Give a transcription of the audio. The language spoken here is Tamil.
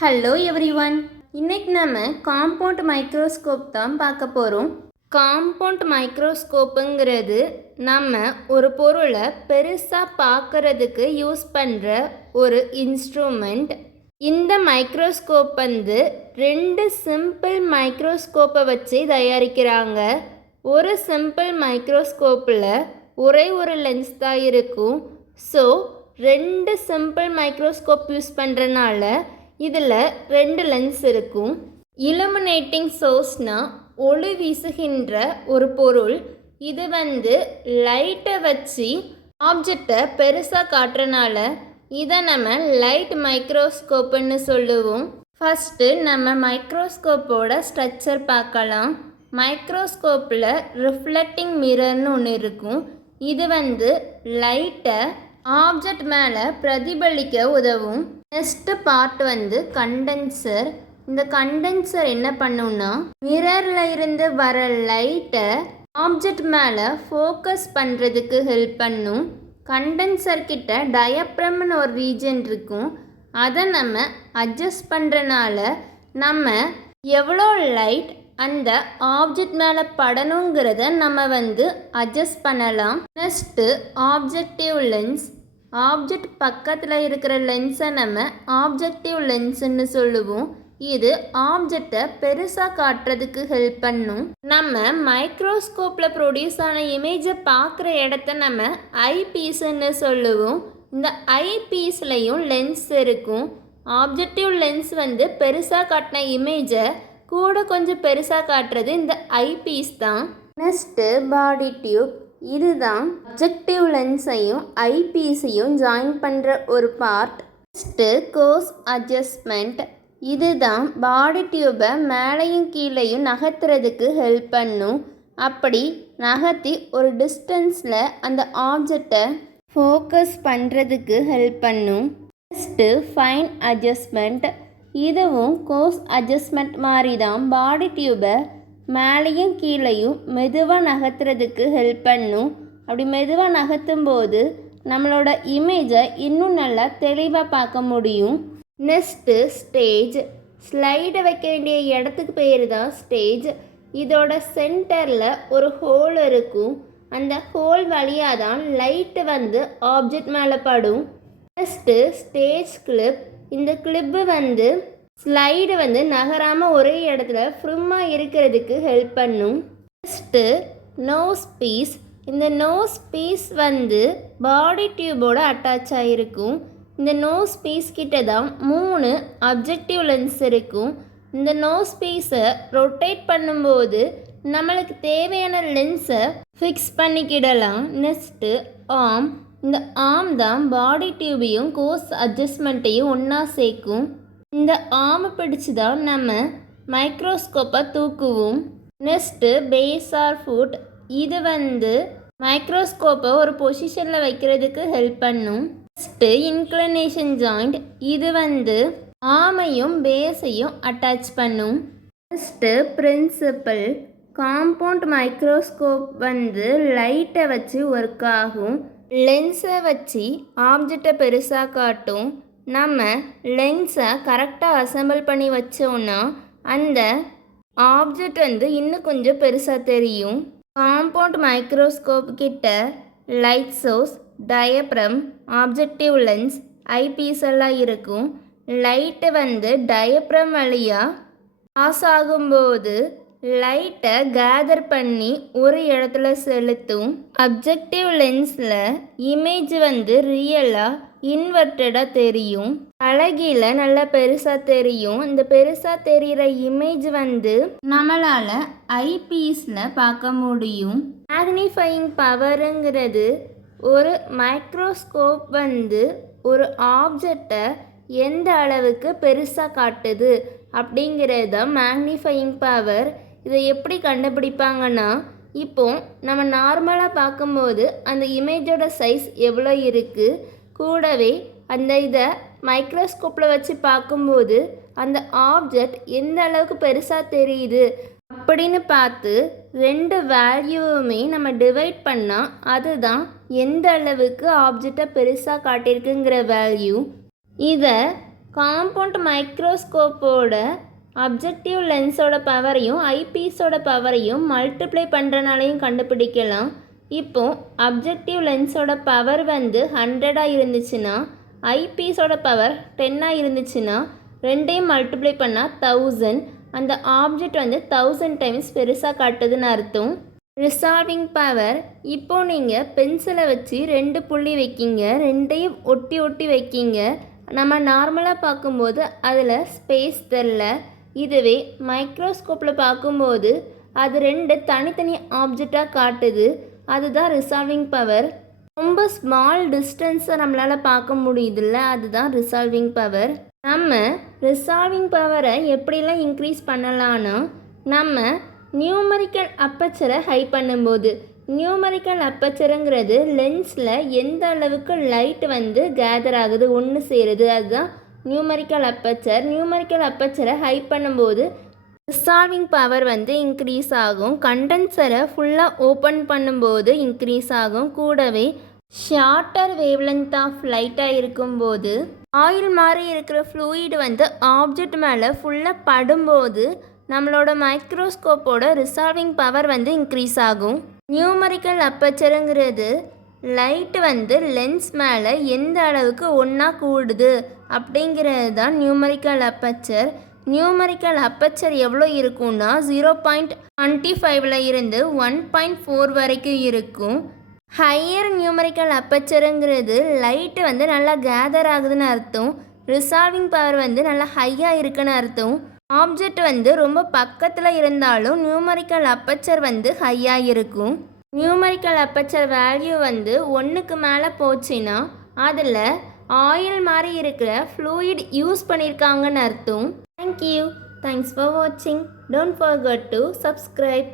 Hello everyone. இன்னைக்கு நம்ம காம்பவுண்ட் மைக்ரோஸ்கோப் தான் பார்க்க போகிறோம். காம்பவுண்ட் மைக்ரோஸ்கோப்புங்கிறது நம்ம ஒரு பொருளை பெருசாக பார்க்கறதுக்கு யூஸ் பண்ணுற ஒரு இன்ஸ்ட்ருமெண்ட். இந்த மைக்ரோஸ்கோப் வந்து 2 சிம்பிள் மைக்ரோஸ்கோப்பை வச்சு தயாரிக்கிறாங்க. ஒரு சிம்பிள் மைக்ரோஸ்கோப்பில் ஒரே ஒரு லென்ஸ் தான் இருக்கும். ஸோ 2 சிம்பிள் மைக்ரோஸ்கோப் யூஸ் பண்ணுறனால இதில் 2 லென்ஸ் இருக்கும். இலுமினேட்டிங் சோர்ஸ்னால் ஒளி வீசுகின்ற ஒரு பொருள். இது வந்து லைட்டை வச்சு ஆப்ஜெக்டை பெருசாக காட்டுறனால இதை நம்ம லைட் மைக்ரோஸ்கோப்புன்னு சொல்லுவோம். ஃபஸ்ட்டு நம்ம மைக்ரோஸ்கோப்போட ஸ்ட்ரக்சர் பார்க்கலாம். மைக்ரோஸ்கோப்பில் ரிஃப்ளெக்டிங் மிரர்னு ஒன்று இருக்கும். இது வந்து லைட்டை ஆப்ஜெக்ட் மேலே பிரதிபலிக்க உதவும். நெக்ஸ்ட் பார்ட் வந்து கண்டென்சர். இந்த கண்டென்சர் என்ன பண்ணுன்னா மிரரில் இருந்து வர லைட்டை ஆப்ஜெக்ட் மேலே ஃபோக்கஸ் பண்ணுறதுக்கு ஹெல்ப் பண்ணும். கண்டென்சர் கிட்ட டயப்ரம்னு ஒரு ரீஜன் இருக்கும். அதை நம்ம அட்ஜஸ்ட் பண்ணுறனால நம்ம எவ்வளோ லைட் அந்த ஆப்ஜெக்ட் மேலே படணுங்கிறத நம்ம வந்து அட்ஜஸ்ட் பண்ணலாம். Next objective lens. ஆப்ஜெக்ட் பக்கத்தில் இருக்கிற லென்ஸை நம்ம ஆப்ஜெக்டிவ் லென்ஸுன்னு சொல்லுவோம். இது ஆப்ஜெக்டை பெருசாக காட்டுறதுக்கு ஹெல்ப் பண்ணும். நம்ம மைக்ரோஸ்கோப்பில் ப்ரொடியூஸ் ஆன இமேஜை பார்க்குற இடத்த நம்ம ஐபீஸ்ன்னு சொல்லுவோம். இந்த ஐபீஸ்லையும் லென்ஸ் இருக்கும். ஆப்ஜெக்டிவ் லென்ஸ் வந்து பெருசாக காட்டின இமேஜை கூட கொஞ்சம் பெருசாக காட்டுறது இந்த ஐபீஸ் தான். நெக்ஸ்ட்டு பாடி டியூப். இதுதான் அப்ஜெக்டிவ் லென்ஸையும் ஐபீஸையும் ஜாயின் பண்ணுற ஒரு பார்ட். நெக்ஸ்ட்டு கோஸ் அட்ஜஸ்ட்மெண்ட். இதுதான் பாடி டியூப்பை மேலேயும் கீழேயும் நகர்த்துறதுக்கு ஹெல்ப் பண்ணும். அப்படி நகர்த்தி ஒரு டிஸ்டன்ஸில் அந்த ஆப்ஜெக்டை ஃபோக்கஸ் பண்ணுறதுக்கு ஹெல்ப் பண்ணும். Next fine adjustment. இதுவும் கோஸ் அட்ஜஸ்ட்மெண்ட் மாதிரி தான் பாடி டியூப்பை மேலேயும் கீழேயும் மெதுவாக நகர்த்துறதுக்கு ஹெல்ப் பண்ணும். அப்படி மெதுவாக நகர்த்தும் போது நம்மளோட இமேஜை இன்னும் நல்லா தெளிவாக பார்க்க முடியும். Next stage. ஸ்லைடை வைக்க வேண்டிய இடத்துக்கு பேர் தான் ஸ்டேஜ். இதோட சென்டரில் ஒரு ஹோல் இருக்கும். அந்த ஹோல் வழியாக தான் லைட்டு வந்து ஆப்ஜெக்ட் மேலே படும். Next stage clip. இந்த கிளிப்பு வந்து ஸ்லைடு வந்து நகராமல் ஒரே இடத்துல ஃப்ரிம்மாக இருக்கிறதுக்கு ஹெல்ப் பண்ணும். Next nose piece. இந்த நோஸ் பீஸ் வந்து பாடி டியூபோட அட்டாச் ஆகிருக்கும். இந்த நோஸ் பீஸ் கிட்ட தான் 3 அப்ஜெக்டிவ் லென்ஸ் இருக்கும். இந்த நோஸ் பீஸை ரொட்டேட் பண்ணும்போது நம்மளுக்கு தேவையான லென்ஸை ஃபிக்ஸ் பண்ணிக்கிடலாம். Next arm. இந்த ஆர்ம் தான் பாடி டியூபையும் கோஸ் அட்ஜஸ்ட்மெண்ட்டையும் ஒன்றா சேர்க்கும். இந்த ஆர்மை பிடிச்சி தான் நம்ம மைக்ரோஸ்கோப்பை தூக்குவோம். Next base or foot. இது வந்து மைக்ரோஸ்கோப்பை ஒரு பொசிஷனில் வைக்கிறதுக்கு ஹெல்ப் பண்ணும். Next inclination joint. இது வந்து ஆர்மையும் பேஸையும் அட்டாச் பண்ணும். Next principle. காம்பவுண்ட் மைக்ரோஸ்கோப் வந்து லைட்டை வச்சு ஒர்க் ஆகும். லென்ஸை வச்சு ஆப்ஜெக்டை பெருசாக காட்டும். நம்ம லென்ஸை கரெக்டாக அசம்பிள் பண்ணி வச்சோன்னா அந்த ஆப்ஜெக்ட் வந்து இன்னும் கொஞ்சம் பெருசாக தெரியும். காம்பவுண்ட் மைக்ரோஸ்கோப் கிட்ட light source, diaphragm, objective lens, eyepiece எல்லாம் இருக்கும். லைட்டு வந்து டயப்ரம் வழியாக பாஸ் ஆகும்போது லைட்டை கேதர் பண்ணி ஒரு இடத்துல செலுத்தும். அப்ஜெக்டிவ் லென்ஸில் இமேஜ் வந்து ரியலாக இன்வெர்ட்டடாக தெரியும். அழகில் நல்லா பெருசாக தெரியும். இந்த பெருசாக தெரிகிற இமேஜ் வந்து நம்மளால் ஐபீஸில் பார்க்க முடியும். மேக்னிஃபையிங் பவருங்கிறது ஒரு மைக்ரோஸ்கோப் வந்து ஒரு ஆப்ஜெக்டை எந்த அளவுக்கு பெருசாக காட்டுது அப்படிங்கிறது தான் மேக்னிஃபையிங் பவர். இதை எப்படி கண்டுபிடிப்பாங்கன்னா, இப்போ நம்ம நார்மலாக பார்க்கும்போது அந்த இமேஜோட சைஸ் எவ்வளோ இருக்குது, கூடவே அந்த இதை மைக்ரோஸ்கோப்பில் வச்சு பார்க்கும்போது அந்த ஆப்ஜெக்ட் எந்த அளவுக்கு பெருசாக தெரியுது அப்படின்னு பார்த்து 2 வேல்யூவுமே நம்ம டிவைட் பண்ணால் அதுதான் எந்த அளவுக்கு ஆப்ஜெக்டை பெருசாக காட்டியிருக்குங்கிற வேல்யூ. இதை காம்பவுண்ட் மைக்ரோஸ்கோப்போட அப்ஜெக்டிவ் லென்ஸோட பவரையும் ஐபீஸோட பவரையும் மல்டிப்ளை பண்ணுறனாலையும் கண்டுபிடிக்கலாம். இப்போது அப்ஜெக்டிவ் லென்ஸோட பவர் வந்து 100 இருந்துச்சுன்னா ஐபீஸோட பவர் 10 இருந்துச்சுன்னா ரெண்டையும் மல்டிப்ளை பண்ணால் 1000. அந்த ஆப்ஜெக்ட் வந்து 1000 டைம்ஸ் பெருசாக காட்டுதுன்னு அர்த்தம். ரிசால்விங் பவர், இப்போது நீங்கள் பென்சிலை வச்சு 2 புள்ளி வைக்கிங்க, ரெண்டையும் ஒட்டி ஒட்டி வைக்கிங்க. நம்ம நார்மலாக பார்க்கும்போது அதில் ஸ்பேஸ் தெரில. இதுவே மைக்ரோஸ்கோப்பில் பார்க்கும்போது அது 2 தனித்தனி ஆப்ஜெக்டாக காட்டுது. அதுதான் ரிசால்விங் பவர். ரொம்ப ஸ்மால் டிஸ்டன்ஸை நம்மளால் பார்க்க முடியுதுல்ல, அதுதான் ரிசால்விங் பவர். நம்ம ரிசால்விங் பவரை எப்படிலாம் இன்க்ரீஸ் பண்ணலான்னா, நம்ம நியூமரிக்கல் அப்பச்சரை ஹை பண்ணும்போது, நியூமரிக்கல் அப்பச்சருங்கிறது லென்ஸில் எந்த அளவுக்கு லைட் வந்து கேதர் ஆகுது, ஒன்று சேருது, அதுதான் நியூமரிக்கல் அப்பச்சர். நியூமரிக்கல் அப்பச்சரை ஹை பண்ணும்போது ரிசால்விங் பவர் வந்து இன்க்ரீஸ் ஆகும். கண்டென்சரை ஃபுல்லாக ஓப்பன் பண்ணும்போது இன்க்ரீஸ் ஆகும். கூடவே ஷார்ட்டர் வேவ்லென்த் ஆஃப் லைட்டாக இருக்கும்போது ஆயில் மாதிரி இருக்கிற ஃப்ளூயிட் வந்து ஆப்ஜெக்ட் மேலே ஃபுல்லாக படும்போது நம்மளோட மைக்ரோஸ்கோப்போட ரிசால்விங் பவர் வந்து இன்க்ரீஸ் ஆகும். நியூமரிக்கல் அப்பச்சருங்கிறது லைட்டு வந்து லென்ஸ் மேலே எந்த அளவுக்கு ஒன்றா கூடுது அப்படிங்கிறது தான் நியூமரிக்கல் அப்பச்சர். நியூமரிக்கல் அப்பச்சர் எவ்வளோ இருக்கும்னா 0.25 இருந்து 1.4 வரைக்கும் இருக்கும். ஹையர் நியூமரிக்கல் அப்பச்சருங்கிறது லைட்டு வந்து நல்லா கேதர் ஆகுதுன்னு அர்த்தம். ரிசால்விங் பவர் வந்து நல்லா ஹையாக இருக்குன்னு அர்த்தம். ஆப்ஜெக்ட் வந்து ரொம்ப பக்கத்தில் இருந்தாலும் நியூமரிக்கல் அப்பச்சர் வந்து ஹையாக இருக்கும். நியூமரிக்கல் அப்பச்சர் வேல்யூ வந்து 1க்கு மேலே போச்சுன்னா அதில் ஆயில் மாதிரி இருக்கிற ஃப்ளூயிட் யூஸ் பண்ணியிருக்காங்கன்னு அர்த்தம். Thank you. Thanks for watching. Don't forget to subscribe.